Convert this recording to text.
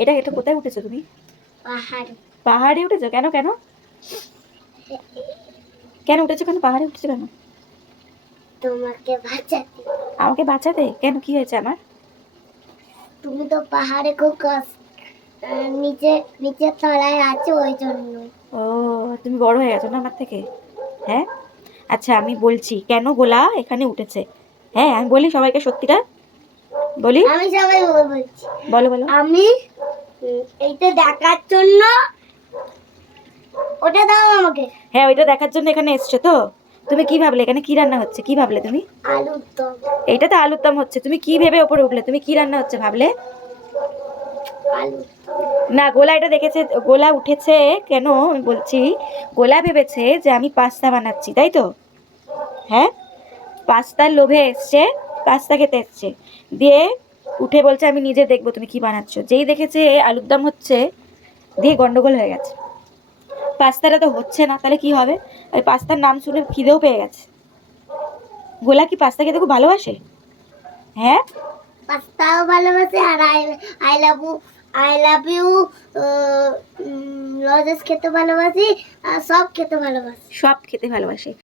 এটা এটা কোথায় উঠেছো তুমি? পাহাড়। পাহাড়ে উঠেছো? কেন কেন কেন উঠেছো? কেন পাহাড়ে উঠেছো কেন? তোমাকে বাঁচাতে। আমাকে বাঁচাতে? কেন, কি হয়েছে আমার? তুমি তো পাহাড়ে খুব নিচে নিচে তলায় আছো ওই জন্য। ও, তুমি বড় হয়ে গেছো না আমার থেকে? হ্যাঁ, আচ্ছা আমি বলছি কেন গোলা এখানে উঠেছে। হ্যাঁ আমি বলি সবাইকে সত্যিটা বলি। আমি সবাই বলছি। বলো বলো। আমি এইটা দেখার জন্য। ওটা দাও আমাকে। হ্যাঁ, ওইটা দেখার জন্য এখানে এসছো তো? তুমি কি ভাবলে এখানে কি রান্না হচ্ছে? কি ভাবলে তুমি? আলুর দম। এইটা তো আলুর দম হচ্ছে, তুমি কি ভেবে ওপরে উঠলে? তুমি কি রান্না হচ্ছে ভাবলে? আলুর না, গোলা এটা দেখেছে, গোলা উঠেছে কেন আমি বলছি। গোলা ভেবেছে যে আমি পাস্তা বানাচ্ছি, তাই তো? হ্যাঁ, পাস্তার লোভে এসছে, পাস্তা খেতে এসছে, দিয়ে উঠে বলছে আমি নিজে দেখবো তুমি কি বানাচ্ছো। যেই দেখেছে আলুর দম হচ্ছে, দিয়ে গন্ডগোল হয়ে গেছে। পাস্তাটা তো হচ্ছে না, তাহলে কি হবে? ওই পাস্তার নাম শুনে খিদেও পেয়ে গেছে। গোলা কি পাস্তা খেতে খুব ভালোবাসে? হ্যাঁ, পাস্তাও ভালোবাসে আর I love you, I love you লজেস খেতে ভালোবাসি আর সব খেতে ভালোবাসি। সব খেতে ভালোবাসে।